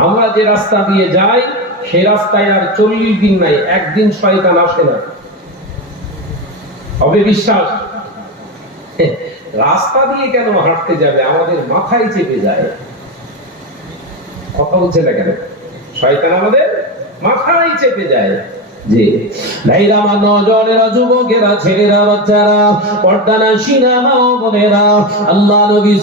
আমরা যে রাস্তা দিয়ে যাই সে রাস্তায় আর চল্লিশ দিন নাই, একদিন শয়তান আসে না। হবে বিশ্বাস? রাস্তা দিয়ে কেন হাঁটতে যাবে? আমাদের মাথায় চেপে যায়। কথা বলছে না কেন? শয়তান আমাদের মাথায় চেপে যায়। নবী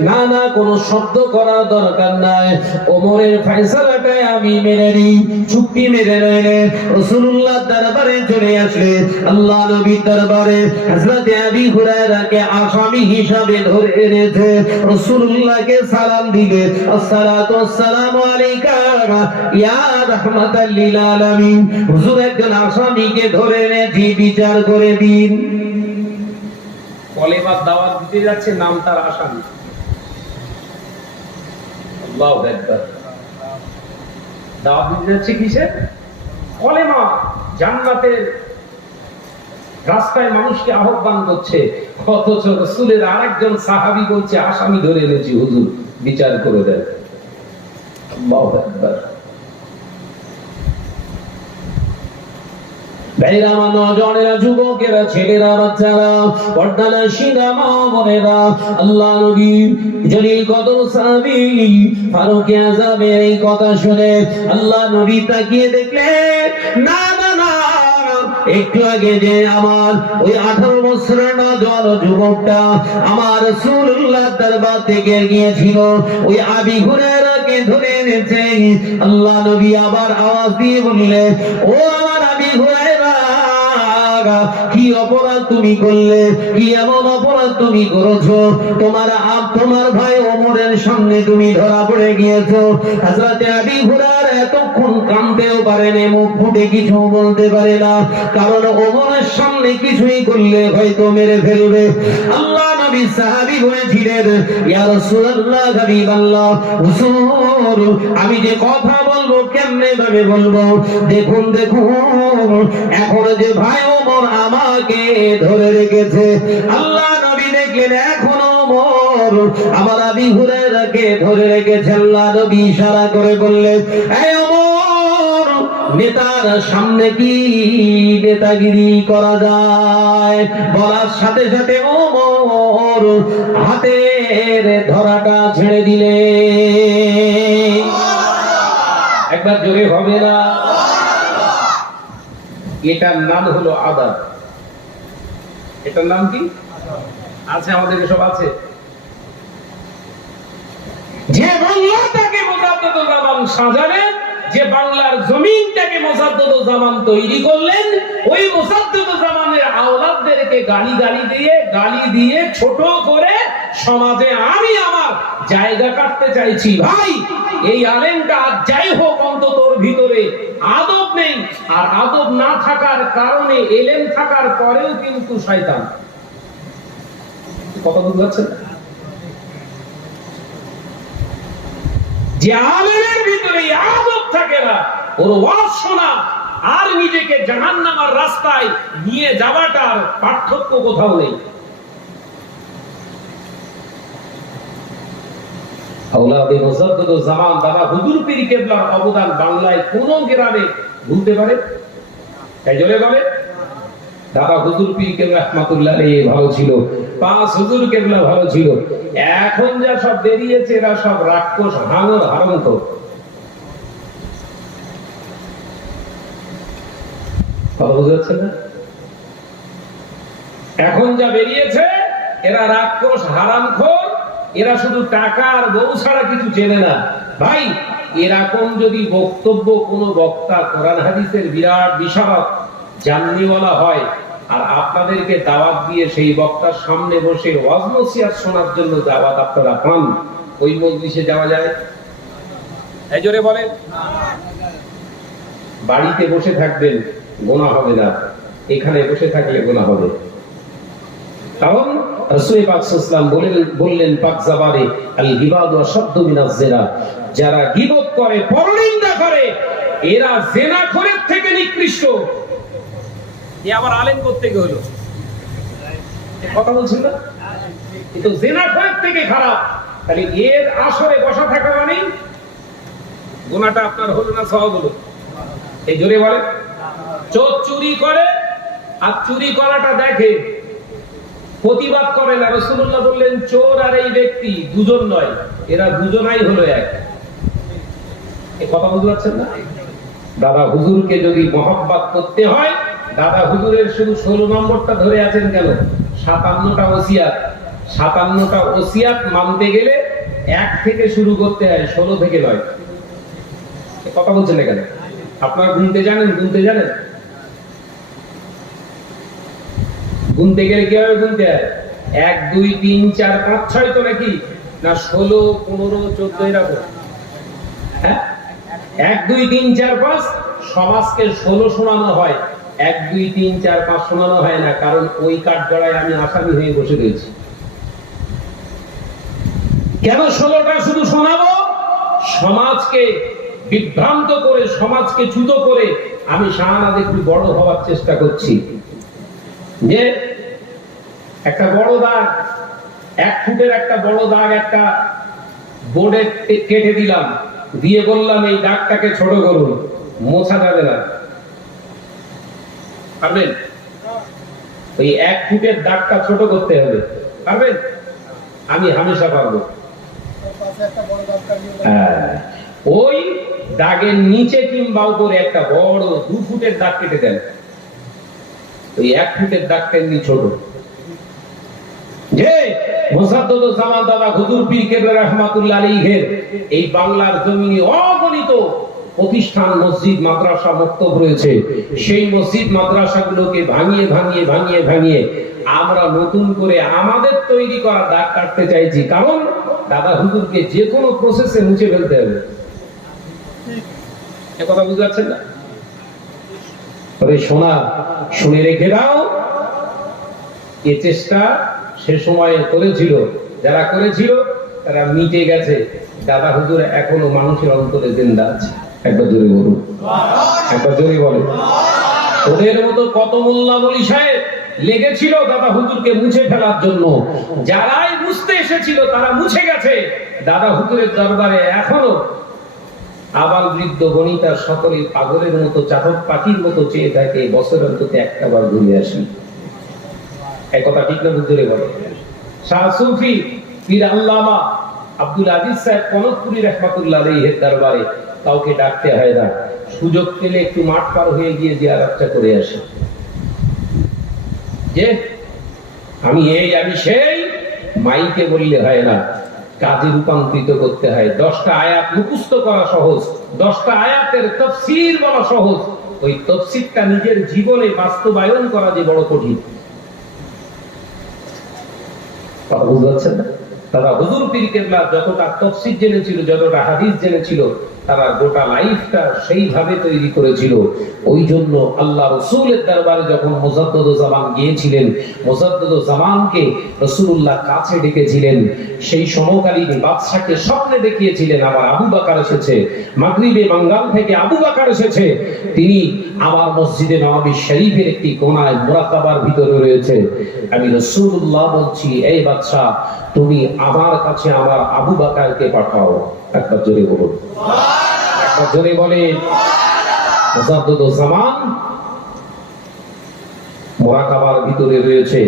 না না, কোনো শব্দ করার দরকার নাই। ওমরের ফয়সালাটাই আমি মেনে নিই চুক্তি মেরে রইলে রাসূলুল্লাহ দরবারে চলে আসলে। আল্লাহ নবীর দরবারে হযরতে আবি হুরায়রাকে আসামি হিসাবে ধরে এনেছে। রাসূলুল্লাহকে সালাম দিলে আসসালাতু ওয়াসসালামু আলাইকা। ইয়া রাহমাতাল লিল আলামিন। হুজুর একজন আসামিকে ধরে বিচার করে দিন। কলেমার দাওয়াত দিতে যাচ্ছে, নাম তার আসামি। আল্লাহু আকবার। দাওয়াত দিতে যাচ্ছে কিসে? কলেমা জান্নাতের রাস্তায় মানুষকে আহ্বান করছে। অথচ রসুলের আরেকজন সাহাবি বলছে, আসামি ধরে এনেছি, হুজুর, বিচার করে দেন। ছেলেরা আল্লাহ এই কথা শুনে আল্লাহ নবী তাকিয়ে দেখলে না না না একটু আগে যে আমার ওই আঠারো বছরের নজর যুবকটা আমার রাসূলুল্লাহ দরবার থেকে গিয়েছিল, ওই আবি হুরায়রাকে ধরে এনেছে। আল্লাহ নবী আবার আওয়াজ দিয়ে বললে ও আমার আবি হুরায়রা কি অপরাধ তুমি করলে? কি এমন অপরাধ তুমি করেছ? তোমার আপ তোমার ভাই ওমরের সামনে তুমি ধরা পড়ে গিয়েছো। হযরতে আবি হুরায়রা এতক্ষণ কাঁদতেও পারেনি, মুখ ফুটে কিছু বলতে পারে না। কারণ ওমরের সামনে কিছুই করলে হয়তো মেরে ফেলবে। আল্লাহ নবী সাহাবী হয়েছিলেন ইয়া রাসূলুল্লাহ হাবিবাল্লাহ হুজুর, আমি যে কথা বলব কেমনে ভাবে বলব? দেখুন দেখুন, এখন যে ভাই ওমর আমাকে ধরে রেখেছে। আল্লাহ নবী দেখলেন, এখন ওমর আমার আবি হুরায়রাকে ধরে রেখেছে আল্লাহ নবী ইশারা করে বললেন নেতার সামনে কি নেতাগিরি করা যায়? বলার সাথে সাথে ওমর হাতের ধরাটা ছেড়ে দিলে। একবার জোরে হবে না? এটার নাম হলো আদাব। এটার নাম কি? আছে, আমাদের এসব আছে। যে মোজাদ্দদ জামান সাজালেন, যে বাংলার জমিনটাকে জামান তৈরি করলেন, ওই জামানের আওলাদদেরকে গালি গালি দিয়ে গালি দিয়ে ছোট করে সমাজে আমি আমার জায়গা কাটতে চাইছি। ভাই, এই আলেমটা আজ যাই হোক, অন্তত ওর ভিতরে আদব নেই। আর আদব না থাকার কারণে, এলেম থাকার পরেও কিন্তু শয়তান। কথা বুঝতে পারছেন যে আলেমের ভিতরে আদব থাকে না, ওর ওয়াজ শোনা, আর নিজেকে জাহান্নামার রাস্তায় নিয়ে যাওয়াটার পার্থক্য কোথাও নেই। জামান অবদান বাংলায় কোন গ্রামে ভুলতে পারে? তাই জোরে বলে দাদা হুজুর পীর কেবলা রহমাতুল্লাহ ভালো ছিল। পাঁচ হুজুর কেবলা ভালো ছিল। এখন যা সব বেরিয়েছে, এরা সব রাক্ষস, হাঙর, হারন্ত। এখন যা বেরিয়েছে, এরা রাক্ষস, হারামখোর, এরা শুধু টাকা আর বউ ছাড়া কিছু চেনে না। ভাই, এরকম যদি বক্তব্য কোন বক্তা কোরআন হাদিসের বিরাট বিশারদ জাননিওয়ালা হয়, আর আপনাদেরকে দাওয়াত দিয়ে সেই বক্তার সামনে বসে ওয়াজ নসিহত শোনার জন্য দাওয়াত আপনারা পান। ওই মজলিসে যাওয়া যায়? এই জোরে বলেন। বাড়িতে বসে থাকবেন, গোনা হবে না। এখানে বসে থাকলে গোনা হবে। কারণ রাসূল পাক সাল্লাল্লাহু বলেন বললেন, পাক জাবারে আল গিবাদ ওয়া শাদ্দ মিনাজ জিনা। যারা গীবত করে, পরনিন্দা করে, এরা জেনাখোরের থেকে নিকৃষ্ট। এ আবার করতে কথা বলছেন না কিন্তু থেকে খারাপ। তাহলে এর আসরে বসা থাকা মানে? আপনার না সহ এই জোরে বলে চোর করে আর চুরি করাটা দেখে প্রতিবাদ করে না। রসুল্লাহ বললেন, চোর আর এই ব্যক্তি দুজন নয়, এরা দুজনাই হলো এক। কথা বুঝতে পারছেন না? দাদা, হুজুরকে যদি মহব্বত করতে হয় দাদা হুজুরের শুধু ষোলো নম্বরটা ধরে আছেন কেন? সাতান্নটা ওসিয়াত। সাতান্নটা ওসিয়াত মানতে গেলে এক থেকে শুরু করতে হয়, ষোলো থেকে নয়। কথা বলছেন না কেন? আপনারা গুনতে জানেন গুনতে জানেন? গুনতে গেলে কীভাবে গুনতে হয়? এক, দুই, তিন, চার, পাঁচ, ছয় তো নাকি? না ষোলো, পনেরো, চোদ্দ, এরকম। হ্যাঁ? এক, দুই, তিন, চার, পাঁচ সমাজকে ষোলো শোনানো হয়। এক, দুই, তিন, চার, পাঁচ শোনানো হয় না, কারণ ওই কাঠগড়ায় আমি আসামি হয়ে বসে রয়েছি। কেন ষোলোটা শুধু শোনাবো সমাজকে বিভ্রান্ত করে, সমাজকে চ্যুত করে আমি শাহানাদ একটু বড় হওয়ার চেষ্টা করছি। যে একটা বড় দাগ, এক ফুটের একটা বড় দাগ একটা বোর্ডে কেটে দিলাম, দিয়ে বললাম এই দাগটাকে ছোট করুন, মোছা যাবে না। পারবেন? ওই এক ফুটের দাগটা ছোট করতে হবে। পারবেন? আমি হামেশা পারব। হ্যাঁ, ওই দাগের নিচে কিংবা উপরে একটা বড় দু ফুটের দাগ কেটে দেন। ওই এক ফুটের দাগটা এমনি ছোট। যে মোসাদ্দদ জামান দাদা হুজুর পীর কেবলা রাহমাতুল্লাহ আলাইহির এই বাংলার জমিনে অগণিত প্রতিষ্ঠান মসজিদ, মাদ্রাসা মক্তব রয়েছে সেই মসজিদ, মাদ্রাসাগুলোকে ভাঙিয়ে ভাঙিয়ে ভাঙিয়ে ভাঙিয়ে আমরা নতুন করে আমাদের তৈরি করা দাগ কাটতে চাইছি। কারণ দাদা হুজুরকে যে কোনো প্রসেসে মুছে ফেলতে হবে। কথা বুঝতে পারছেন না? তবে শোনা শুনে রেখে দাও, এ চেষ্টা সে সময় করেছিল। যারা করেছিল, তারা মিটে গেছে। দাদা হুজুর এখনও মানুষের অন্তরে জিন্দা আছে। একবার জোরে বলুন। একবার জোরে বলে ওদের মতো কত মোল্লা বলি সাহেব লেগেছিল দাদা হুজুরকে মুছে ফেলার জন্য। যারাই মুছতে এসেছিল তারা মুছে গেছে। দাদা হুজুরের দরবারে এখনও আবাল বৃদ্ধ বনিতা সকলে পাগলের মতো, চাতক পাখির মতো চেয়ে থাকে, বছর অন্তত একটা বার ঘুরে আসি। এক কথা ঠিক না বুঝতে বলে শাহ সুফি, পীর আল্লামা আব্দুল আজিজ সাহেব কনকপুরি রহমাতুল্লাহ আলাইহির দরবারে কাউকে ডাকতে হয় না। সুযোগ পেলে একটু মাঠ পার হয়ে গিয়ে জিয়ারতটা করে আসে। যে, আমি এই, আমি সেই, মাইকে বললে হয় না। কাজে রূপান্তরিত করতে হয়। দশটা আয়াত মুখস্থ করা সহজ। দশটা আয়াতের তফসির বলা সহজ। ওই তফসিরটা নিজের জীবনে বাস্তবায়ন করা যে বড় কঠিন। তারা হুজুর পীর কেবলা যতটা তফসির জেনেছিল, যতটা হাদিস জেনেছিল তারা গোটা লাইফটা সেইভাবে তৈরি করেছিল। ওই জন্য আল্লাহ রসুলের দরবারে যখন মোজাদ্দদ গিয়েছিলেন, মোজাদ্দদ রসুল্লাহ কাছে ডেকেছিলেন। সেই সমকালীন বাদশাকে স্বপ্নে দেখিয়েছিলেন, আবার আবু বাকার এসেছে। মাগরিবে বাঙ্গাল থেকে আবু বাকার এসেছে। তিনি আমার মসজিদে নবাবী শরীফের একটি কোনায় মোরাকাবার ভিতরে রয়েছে। আমি রসুল্লাহ বলছি, এই বাদশা, তুমি আমার কাছে আমার আবু বাকারকে পাঠাও। একবার জোরে বলুন। জোরে বলে ভিতরে রয়েছে।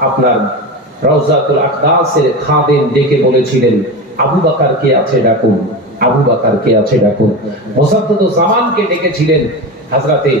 আপনার ডেকে বলেছিলেন, আবু বাকার কে আছে ডাকুন? আবু বাকার কে আছে ডাকুন? মোসাদ্দদ জামানকে ডেকেছিলেন, হাজরাতে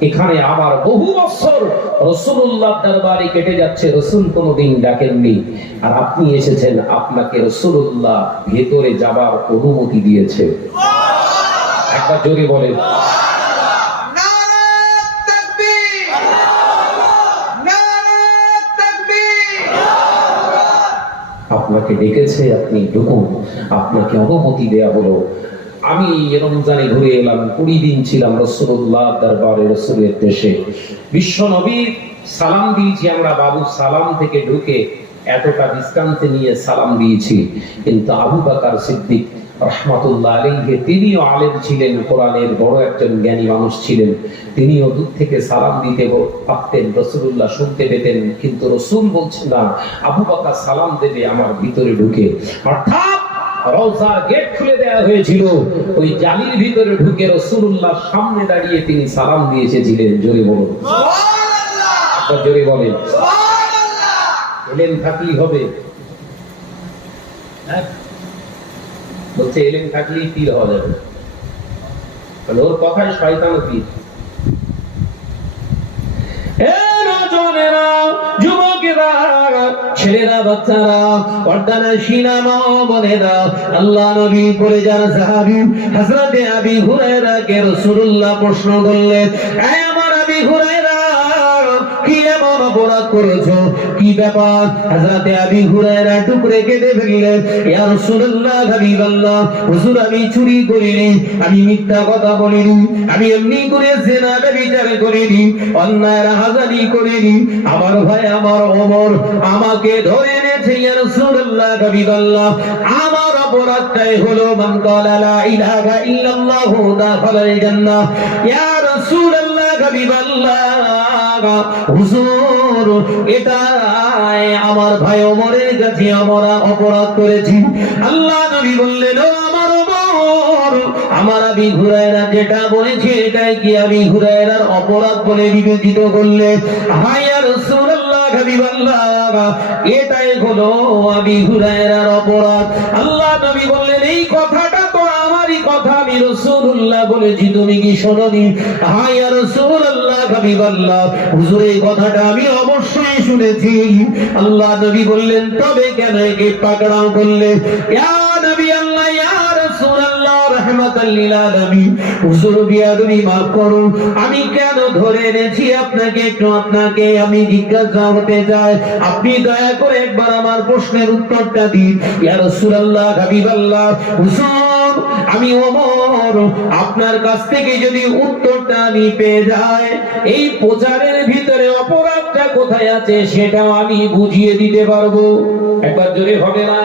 এখানে আমার বহু বছর রসুল্লাহ দরবারে কেটে যাচ্ছে, রসুল কোনোদিন ডাকেননি। আর আপনি এসেছেন, আপনাকে রসুল্লাহ ভেতরে যাবার অনুমতি দিয়েছে। একবার জোরে বলেন। আপনাকে ডেকেছে, আপনি ঢুকুন। আপনাকে অনুমতি দেয়া হলো। আমি রমজানে ঘুরে এলাম, কুড়ি দিন ছিলাম রসুল্লাহ দরবারে, রসুলের দেশে। বিশ্ব নবীর সালাম দিয়েছি আমরা, বাবু সালাম থেকে ঢুকে এতটা ডিস্টান্সে নিয়ে সালাম দিয়েছি। কিন্তু আবু বাকার সিদ্দিক তিনিও আলেম ছিলেন, কোরআনের বড় একজন জ্ঞানী মানুষ ছিলেন। তিনিও দূর থেকে সালাম দিতে পারতেন রসুল্লাহ শুনতে পেতেন, কিন্তু রসুল বলছেন না, আবু বাকার সালাম দেবে আমার ভিতরে ঢুকে। অর্থাৎ রওজার গেট খুলে দেওয়া হয়েছিল। ওই জালির ভিতরে ঢুকে রসুল্লাহ সামনে দাঁড়িয়ে তিনি সালাম দিয়ে এসেছিলেন। জোরে বলুন। জোরে বলেন। এলেন থাকলেই হবে। হ্যাঁ? বলছে এলেন থাকলেই তীর হওয়া যাবে। ওর কথায় শয়তান তীর এ নজনেরা, যুবকেরা, ছেলেরা বাচ্চারা পর্দানা সিনামা বোনেরা আল্লাহ নবী করে যারা সাহাবি হাসরাতে আবি হুরায়রাকে রাসূলুল্লাহ প্রশ্ন করলেন এ আমার আবি হুরায়রা কি এমন করেছ? কি ব্যাপার? হযরতে আবি হুরায়রা টুকরে কেটে ফেললেন। ইয়া রাসূলুল্লাহ, হাবিবাল্লাহ, হুজুর, আমি চুরি করিনি, আমি মিথ্যা কথা বলিনি, আমি এমনি করে জেনা বিচার করিনি, অন্যায় রাহাজানি করিনি। আমার ভাই, আমার ওমর আমাকে ধরে এনেছে, ইয়া রাসূলুল্লাহ, হাবিবাল্লাহ। আমার অপরাধটাই হলো, মান ক্বালা লা ইলাহা ইল্লাল্লাহু দাখালাল জান্নাহ। ইয়া রাসূলুল্লাহ, হাবিবাল্লাহ, হুজুর এটাই আমার ভাই কাছে আমরা অপরাধ করেছি। আল্লাহ নবী বললেন আমার আমার আবি ঘুরায়রা যেটা বলেছে, এটাই কি আমি ঘুরায়রার অপরাধ বলে বিবেচিত করলে? রাসূলুল্লাহ এটাই হলো আবি ঘুরায়রার অপরাধ। আল্লাহ নবী বললেন, এই কথাটা তো আমারই কথা, আমি রাসূলুল্লাহ বলেছি, তুমি কি শোনোনি? হুজুর, এই কথাটা আমি অবশ্যই শুনেছি। আল্লাহ নবী বললেন, তবে কেন একে পাকড়াও করলে? আমি কেন ধরে এনেছি আপনাকে? একটু আপনাকে আমি জিজ্ঞাসা হতে চাই। আপনি দয়া করে একবার আমার প্রশ্নের উত্তরটা দিন। রাসূলুল্লাহ, হাবিবাল্লাহ, হুজুর আমি ওমর আপনার কাছ থেকে যদি উত্তরটা আমি পেয়ে যাই, এই প্রচারের ভিতরে অপরাধটা কোথায় আছে সেটাও আমি বুঝিয়ে দিতে পারব। একবার জোরে হবে না?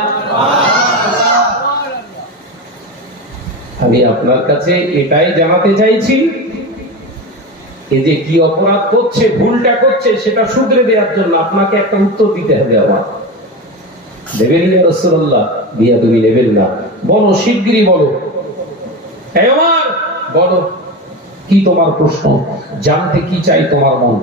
আমি আপনার কাছে এটাই জানাতে চাইছি এই যে কি অপরাধ করছে, ভুলটা করছে, সেটা শুধরে দেওয়ার জন্য আপনাকে একটা উত্তর দিতে হবে আমার। দেবেন রসুল্লাহ দিয়া তুমি নেবেন না। বলো, শিগগিরই বলো। বলো, কি তোমার প্রশ্ন? জানতে কি চাই তোমার মন?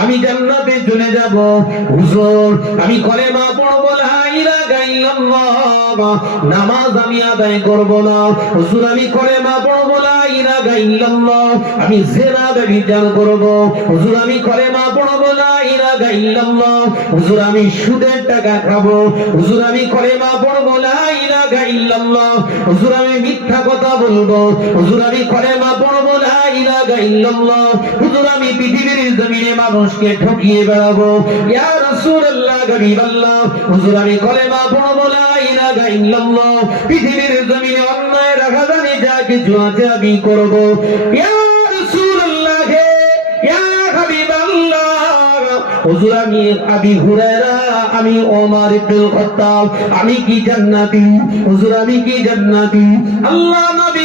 আমি জান্নাতে চলে যাব। হুজুর, আমি কলেমা পড়ব ইল্লাল্লাহ নামাজ আমি আদায় করব না। হুজুর, আমি কলেমা পড়ব না। ইরা গাইলাম আমি জেনা ব্যবিচার করব। হুজুর, আমি পড়ব লা হুজুর, আমি সুদের টাকা খাব। হুজুর, আমি কলেমা পড়ব, লা ইল্লাল্লাহ। হুজুর, আমি মিথ্যা কথা বলব। হুজুর, আমি কলেমা পড়ব, লা ইল্লাল্লাহ। হুজুর, আমি পৃথিবীর জমিনে মানুষকে ঠকিয়ে বেড়াবো। ইয়া রাসূলুল্লাহ গরিবাল্লাহ হুজুর, আমি কলেমা পড়ব, লা ইল্লাল্লাহ। পৃথিবীর জমিনে অন্যায় রাখা জানি যা কিছু আছে আমি করব। ইয়া আমি আমি আমি কি জান্নাতি? হুজুর আমি কি জান্নাতি? আল্লাহ নবী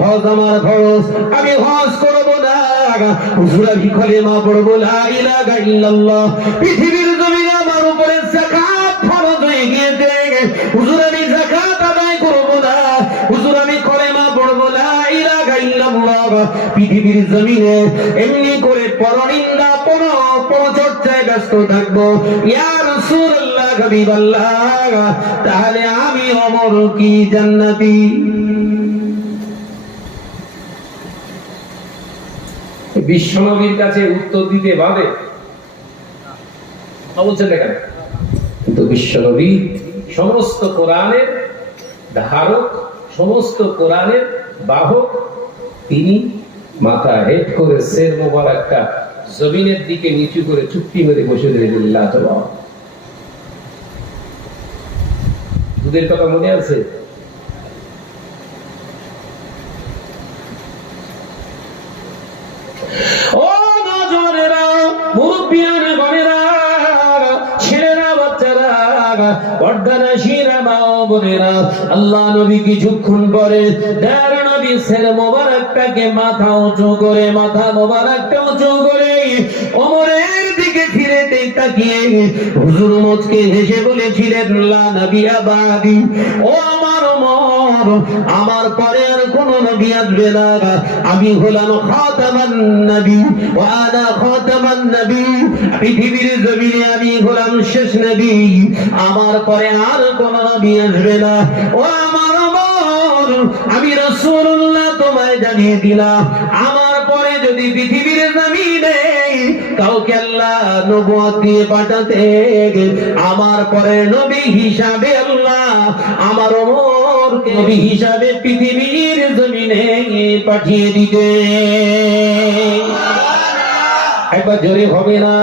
হজ আমার খরচ আমি হজ করব না। হুজুর পড়ব পৃথিবীর জমিনে আমার উপরে ফরজ হয়ে গিয়েছে। হুজুর, আমি আদায় করব না। হুজুর, আমি পড়ব ইল্লাল্লাহ, পৃথিবীর জমিনে এমনি করে পরনিন্দা, পর, পরচর্চায় ব্যস্ত থাকব। ইয়া রাসূলুল্লাহ হাবিবাল্লাহ, তাহলে আমি অমর কি জান্নাতি? বিশ্বনবীর কাছে উত্তর দিতে বাদে বলছেন কেন? কিন্তু বিশ্বনবী সমস্ত কোরআনের ধারক, সমস্ত কোরআনের বাহক, তিনি মাথা হেড করে শের মোবারকটা জমিনের দিকে নিচু করে চুক্তি মেরে বসে জবাব। দুধের কথা মনে আছে? ও নজরেরা মুরব্বিয়ান আল্লাহ নবী কিছুক্ষণ পরে দেড় নবী সের মোবারকটাকে মাথা উঁচু করে, মাথা মোবারকটা উঁচু করে ওমরের দিকে ফিরে তাকিয়ে হুজুর মজকে হেসে বলেছিলেন ও আমার পরে আর কোন নবী আসবে না। আমি হলাম খাতামান নবী খাতামান নবী। পৃথিবীর জমিনে আমি হলাম শেষ নবী। আমার পরে আর কোন নবী আসবে না। ও আমার আমি রাসূলুল্লাহ তোমায় জানিয়ে দিলাম। আমার পরে যদি পৃথিবীর জমিনে কাউকে আল্লাহ নবুয়ত দিয়ে পাঠাতে, আমার পরে নবী হিসাবে আল্লাহ আমার ওমরকে নবী। হিসাবে পৃথিবীর জমিনে পাঠিয়ে দিতে। একবার জোরে হবে না।